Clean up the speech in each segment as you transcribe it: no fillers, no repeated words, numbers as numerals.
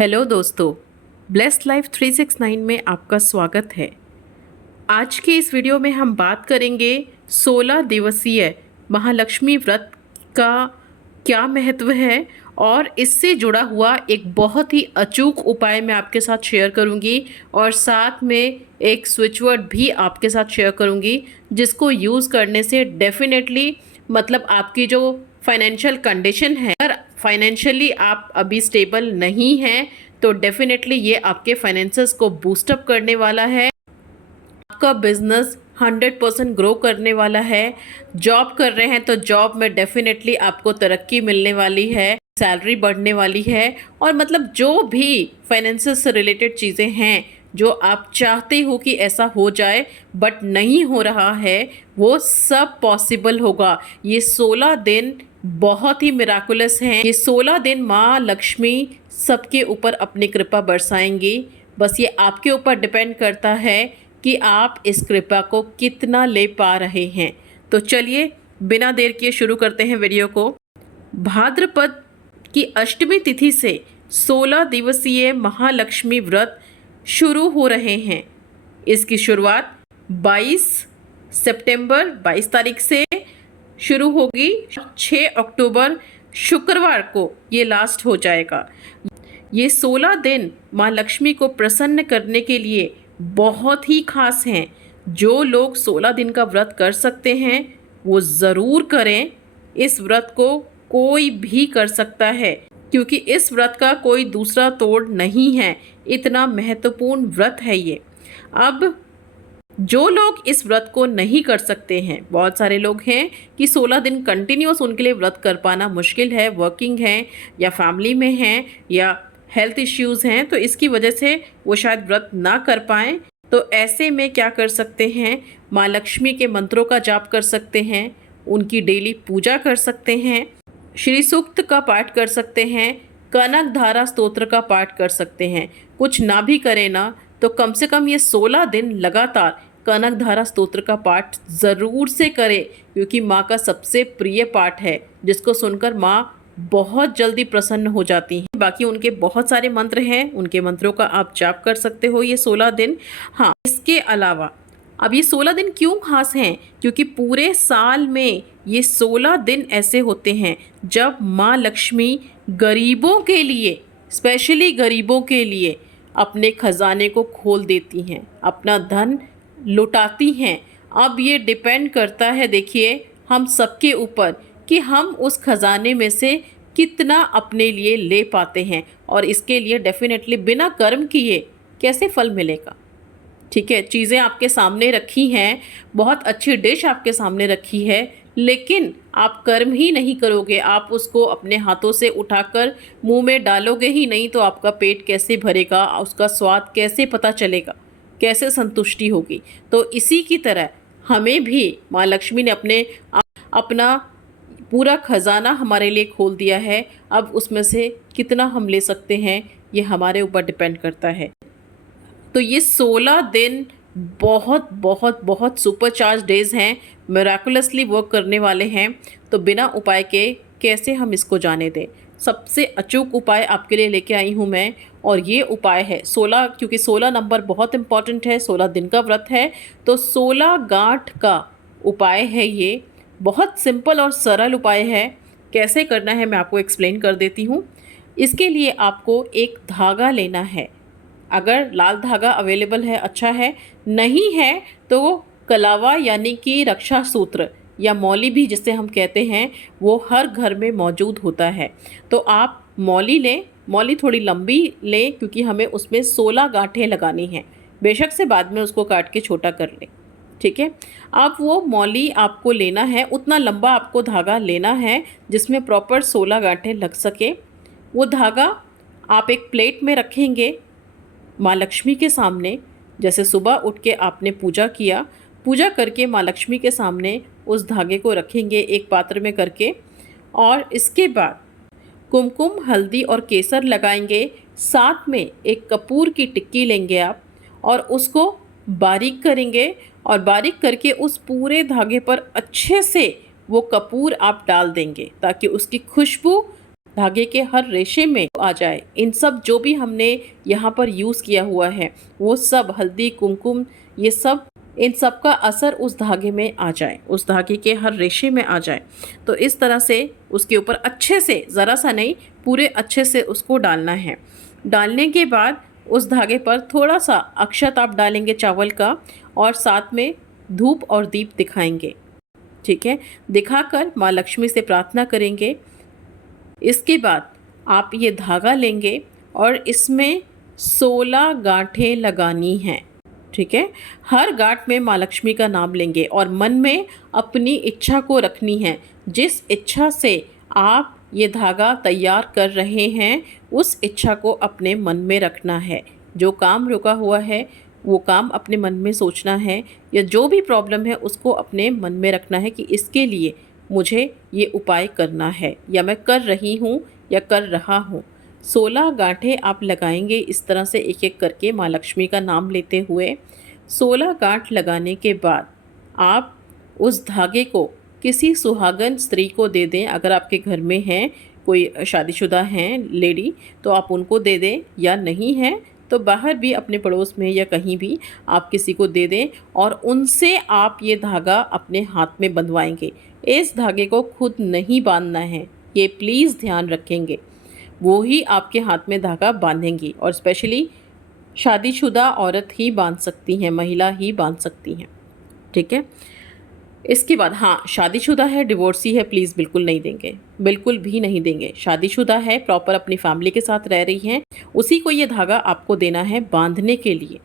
Hello दोस्तों, blessed life 369 में आपका स्वागत है। आज के इस वीडियो में हम बात करेंगे 16 दिवसीय महालक्ष्मी व्रत का क्या महत्व है और इससे जुड़ा हुआ एक बहुत ही अचूक उपाय मैं आपके साथ शेयर करूंगी और साथ में एक स्विच वर्ड भी आपके साथ शेयर करूंगी जिसको यूज़ करने से डेफिनेटली मतलब आपकी जो फाइनेंशियल कंडीशन है, अगर फाइनेंशियली आप अभी स्टेबल नहीं हैं तो डेफिनेटली ये आपके फाइनेंसेस को बूस्टअप करने वाला है। आपका बिजनेस 100% ग्रो करने वाला है। जॉब कर रहे हैं तो जॉब में डेफिनेटली आपको तरक्की मिलने वाली है, सैलरी बढ़ने वाली है और मतलब जो भी फाइनेंसेस से रिलेटेड चीज़ें हैं जो आप चाहते हो कि ऐसा हो जाए बट नहीं हो रहा है, वो सब पॉसिबल होगा। ये 16 दिन बहुत ही मिराकुलस हैं। ये 16 दिन माँ लक्ष्मी सबके ऊपर अपनी कृपा बरसाएंगी। बस ये आपके ऊपर डिपेंड करता है कि आप इस कृपा को कितना ले पा रहे हैं। तो चलिए बिना देर किए शुरू करते हैं वीडियो को। भाद्रपद की अष्टमी तिथि से 16 दिवसीय महालक्ष्मी व्रत शुरू हो रहे हैं। इसकी शुरुआत 22 सितंबर 22 तारीख से शुरू होगी। 6 अक्टूबर शुक्रवार को ये लास्ट हो जाएगा। ये 16 दिन माँ लक्ष्मी को प्रसन्न करने के लिए बहुत ही खास हैं। जो लोग 16 दिन का व्रत कर सकते हैं वो ज़रूर करें। इस व्रत को कोई भी कर सकता है क्योंकि इस व्रत का कोई दूसरा तोड़ नहीं है। इतना महत्वपूर्ण व्रत है ये। अब जो लोग इस व्रत को नहीं कर सकते हैं, बहुत सारे लोग हैं कि 16 दिन कंटिन्यूस उनके लिए व्रत कर पाना मुश्किल है, वर्किंग हैं या फैमिली में हैं या हेल्थ इश्यूज़ हैं, तो इसकी वजह से वो शायद व्रत ना कर पाएँ। तो ऐसे में क्या कर सकते हैं, माँ लक्ष्मी के मंत्रों का जाप कर सकते हैं, उनकी डेली पूजा कर सकते हैं, श्री सूक्त का पाठ कर सकते हैं, कनक धारा स्तोत्र का पाठ कर सकते हैं। कुछ ना भी करें ना तो कम से कम ये 16 दिन लगातार कनक धारा स्तोत्र का पाठ ज़रूर से करें क्योंकि माँ का सबसे प्रिय पाठ है जिसको सुनकर माँ बहुत जल्दी प्रसन्न हो जाती हैं। बाकी उनके बहुत सारे मंत्र हैं, उनके मंत्रों का आप जाप कर सकते हो ये 16 दिन। हाँ, इसके अलावा अब ये 16 दिन क्यों खास हैं, क्योंकि पूरे साल में ये 16 दिन ऐसे होते हैं जब माँ लक्ष्मी गरीबों के लिए, स्पेशली गरीबों के लिए अपने खजाने को खोल देती हैं, अपना धन लुटाती हैं। अब ये डिपेंड करता है, देखिए, हम सबके ऊपर कि हम उस खजाने में से कितना अपने लिए ले पाते हैं और इसके लिए डेफिनेटली बिना कर्म किए कैसे फल मिलेगा। ठीक है, चीज़ें आपके सामने रखी हैं, बहुत अच्छी डिश आपके सामने रखी है, लेकिन आप कर्म ही नहीं करोगे, आप उसको अपने हाथों से उठाकर मुंह में डालोगे ही नहीं तो आपका पेट कैसे भरेगा, उसका स्वाद कैसे पता चलेगा, कैसे संतुष्टि होगी। तो इसी की तरह हमें भी माँ लक्ष्मी ने अपना पूरा खजाना हमारे लिए खोल दिया है। अब उसमें से कितना हम ले सकते हैं ये हमारे ऊपर डिपेंड करता है। तो ये 16 दिन बहुत बहुत बहुत सुपरचार्ज डेज़ हैं, मिराकुलसली वर्क करने वाले हैं। तो बिना उपाय के कैसे हम इसको जाने दें। सबसे अचूक उपाय आपके लिए लेके आई हूँ मैं और ये उपाय है 16, क्योंकि 16 नंबर बहुत इम्पॉर्टेंट है, 16 दिन का व्रत है तो 16 गांठ का उपाय है। ये बहुत सिंपल और सरल उपाय है। कैसे करना है मैं आपको एक्सप्लेन कर देती हूँ। इसके लिए आपको एक धागा लेना है। अगर लाल धागा अवेलेबल है अच्छा है, नहीं है तो कलावा यानी कि रक्षा सूत्र या मौली भी जिसे हम कहते हैं वो हर घर में मौजूद होता है। तो आप मौली लें, मौली थोड़ी लंबी लें क्योंकि हमें उसमें 16 गांठें लगानी हैं। बेशक से बाद में उसको काट के छोटा कर लें, ठीक है। अब वो मौली आपको लेना है, उतना लंबा आपको धागा लेना है जिसमें प्रॉपर 16 गांठें लग सके। वो धागा आप एक प्लेट में रखेंगे माँ लक्ष्मी के सामने। जैसे सुबह उठ के आपने पूजा किया, पूजा करके माँ लक्ष्मी के सामने उस धागे को रखेंगे एक पात्र में करके और इसके बाद कुमकुम, हल्दी और केसर लगाएंगे। साथ में एक कपूर की टिक्की लेंगे आप और उसको बारीक करेंगे और बारीक करके उस पूरे धागे पर अच्छे से वो कपूर आप डाल देंगे ताकि उसकी खुशबू धागे के हर रेशे में आ जाए। इन सब जो भी हमने यहाँ पर यूज़ किया हुआ है वो सब हल्दी, कुमकुम, ये सब, इन सब का असर उस धागे में आ जाए, उस धागे के हर रेशे में आ जाए। तो इस तरह से उसके ऊपर अच्छे से, ज़रा सा नहीं, पूरे अच्छे से उसको डालना है। डालने के बाद उस धागे पर थोड़ा सा अक्षत आप डालेंगे चावल का, और साथ में धूप और दीप दिखाएंगे। ठीक है, दिखाकर माँ लक्ष्मी से प्रार्थना करेंगे। इसके बाद आप ये धागा लेंगे और इसमें 16 गांठें लगानी हैं। ठीक है, हर गांठ में माँ लक्ष्मी का नाम लेंगे और मन में अपनी इच्छा को रखनी है। जिस इच्छा से आप ये धागा तैयार कर रहे हैं उस इच्छा को अपने मन में रखना है। जो काम रुका हुआ है वो काम अपने मन में सोचना है, या जो भी प्रॉब्लम है उसको अपने मन में रखना है कि इसके लिए मुझे ये उपाय करना है, या मैं कर रही हूँ या कर रहा हूँ। 16 गांठें आप लगाएंगे इस तरह से, एक एक करके माँ लक्ष्मी का नाम लेते हुए। 16 गांठ लगाने के बाद आप उस धागे को किसी सुहागन स्त्री को दे दें। अगर आपके घर में हैं, कोई शादीशुदा हैं लेडी, तो आप उनको दे दें, या नहीं है तो बाहर भी अपने पड़ोस में या कहीं भी आप किसी को दे दें और उनसे आप ये धागा अपने हाथ में बंधवाएंगे। इस धागे को खुद नहीं बांधना है, ये प्लीज़ ध्यान रखेंगे। वो ही आपके हाथ में धागा बांधेंगी, और स्पेशली शादीशुदा औरत ही बांध सकती हैं, महिला ही बांध सकती हैं। ठीक है, इसके बाद हाँ, शादीशुदा है, डिवोर्सी है, प्लीज़ बिल्कुल नहीं देंगे, बिल्कुल भी नहीं देंगे। शादीशुदा है, प्रॉपर अपनी फैमिली के साथ रह रही हैं, उसी को ये धागा आपको देना है बांधने के लिए।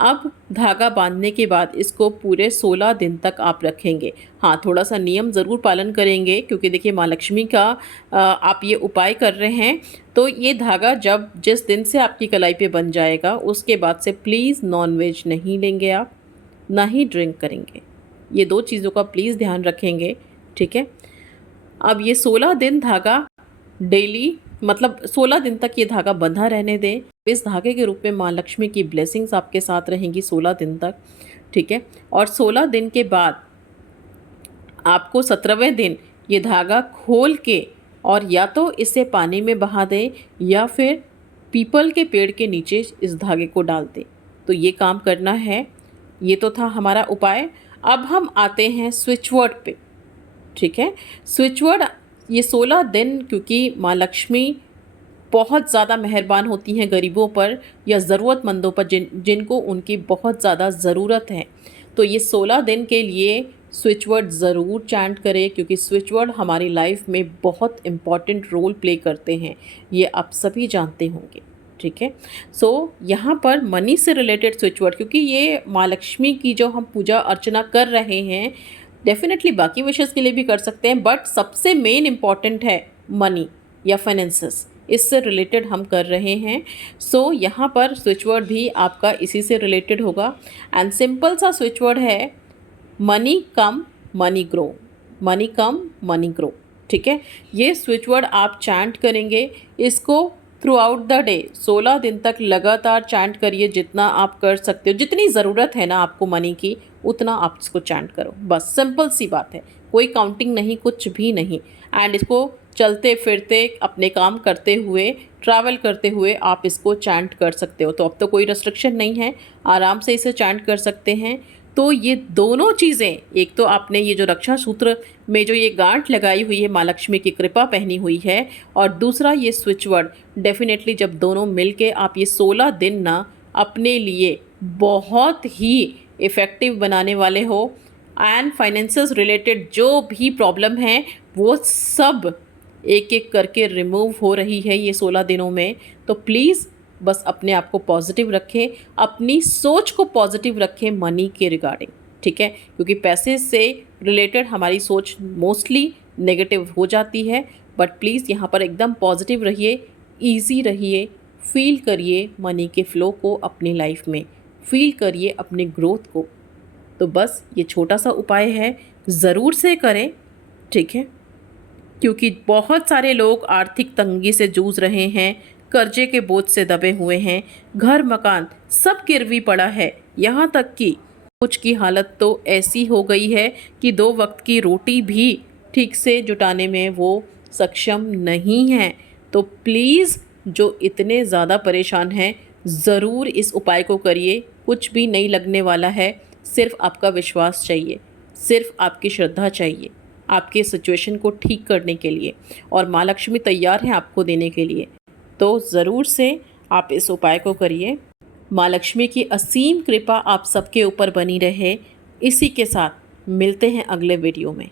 अब धागा बांधने के बाद इसको पूरे 16 दिन तक आप रखेंगे। हाँ, थोड़ा सा नियम ज़रूर पालन करेंगे, क्योंकि देखिए माँ लक्ष्मी का आप ये उपाय कर रहे हैं, तो ये धागा जब जिस दिन से आपकी कलाई पे बन जाएगा उसके बाद से प्लीज़ नॉनवेज नहीं लेंगे आप, ना ही ड्रिंक करेंगे। ये 2 चीज़ों का प्लीज़ ध्यान रखेंगे। ठीक है, अब ये 16 दिन धागा डेली, मतलब 16 दिन तक ये धागा बंधा रहने दें। इस धागे के रूप में माँ लक्ष्मी की ब्लेसिंग्स आपके साथ रहेंगी 16 दिन तक। ठीक है, और 16 दिन के बाद आपको 17वें दिन ये धागा खोल के, और या तो इसे पानी में बहा दें या फिर पीपल के पेड़ के नीचे इस धागे को डाल दें। तो ये काम करना है। ये तो था हमारा उपाय। अब हम आते हैं स्विच वर्ड पे। ठीक है, स्विच वर्ड, ये 16 दिन, क्योंकि माँ लक्ष्मी बहुत ज़्यादा मेहरबान होती हैं गरीबों पर या ज़रूरतमंदों पर, जिनको उनकी बहुत ज़्यादा ज़रूरत है। तो ये 16 दिन के लिए स्विच वर्ड ज़रूर चैंट करें, क्योंकि स्विच वर्ड हमारी लाइफ में बहुत इम्पॉर्टेंट रोल प्ले करते हैं, ये आप सभी जानते होंगे। ठीक है, सो यहाँ पर मनी से रिलेटेड स्विच वर्ड, क्योंकि ये माँ लक्ष्मी की जो हम पूजा अर्चना कर रहे हैं, डेफिनेटली बाकी विशेज़ के लिए भी कर सकते हैं, बट सबसे मेन इम्पॉर्टेंट है मनी या फाइनेंसेस, इससे रिलेटेड हम कर रहे हैं। सो यहाँ पर स्विच वर्ड भी आपका इसी से रिलेटेड होगा। एंड सिंपल सा स्विच वर्ड है, मनी कम मनी ग्रो, मनी कम मनी ग्रो। ठीक है, ये स्विच वर्ड आप चैंट करेंगे, इसको थ्रू आउट द डे 16 दिन तक लगातार चैंट करिए, जितना आप कर सकते हो, जितनी ज़रूरत है ना आपको मनी की, उतना आप इसको चैंट करो। बस सिंपल सी बात है, कोई काउंटिंग नहीं, कुछ भी नहीं। एंड इसको चलते फिरते, अपने काम करते हुए, ट्रैवल करते हुए आप इसको चैंट कर सकते हो। तो अब तो कोई रेस्ट्रिक्शन नहीं है, आराम से इसे चैंट कर सकते हैं। तो ये दोनों चीज़ें, एक तो आपने ये जो रक्षा सूत्र में जो ये गांठ लगाई हुई है, माँ लक्ष्मी की कृपा पहनी हुई है, और दूसरा ये स्विच वर्ड, डेफिनेटली जब दोनों मिलके आप ये 16 दिन ना अपने लिए बहुत ही इफ़ेक्टिव बनाने वाले हो। एंड फाइनेंसेस रिलेटेड जो भी प्रॉब्लम है वो सब एक एक करके रिमूव हो रही है ये 16 दिनों में। तो प्लीज़ बस अपने आप को पॉजिटिव रखें, अपनी सोच को पॉजिटिव रखें मनी के रिगार्डिंग। ठीक है, क्योंकि पैसे से रिलेटेड हमारी सोच मोस्टली नेगेटिव हो जाती है, बट प्लीज़ यहाँ पर एकदम पॉजिटिव रहिए, ईजी रहिए, फील करिए मनी के फ़्लो को अपनी लाइफ में, फील करिए अपने ग्रोथ को। तो बस ये छोटा सा उपाय है, ज़रूर से करें। ठीक है, क्योंकि बहुत सारे लोग आर्थिक तंगी से जूझ रहे हैं, कर्जे के बोझ से दबे हुए हैं, घर मकान सब गिरवी पड़ा है, यहाँ तक कि कुछ की हालत तो ऐसी हो गई है कि 2 वक्त की रोटी भी ठीक से जुटाने में वो सक्षम नहीं हैं, तो प्लीज़ जो इतने ज़्यादा परेशान हैं, ज़रूर इस उपाय को करिए। कुछ भी नहीं लगने वाला है, सिर्फ़ आपका विश्वास चाहिए, सिर्फ़ आपकी श्रद्धा चाहिए आपके सिचुएशन को ठीक करने के लिए, और माँ लक्ष्मी तैयार हैं आपको देने के लिए। तो ज़रूर से आप इस उपाय को करिए। माँ लक्ष्मी की असीम कृपा आप सबके ऊपर बनी रहे। इसी के साथ मिलते हैं अगले वीडियो में।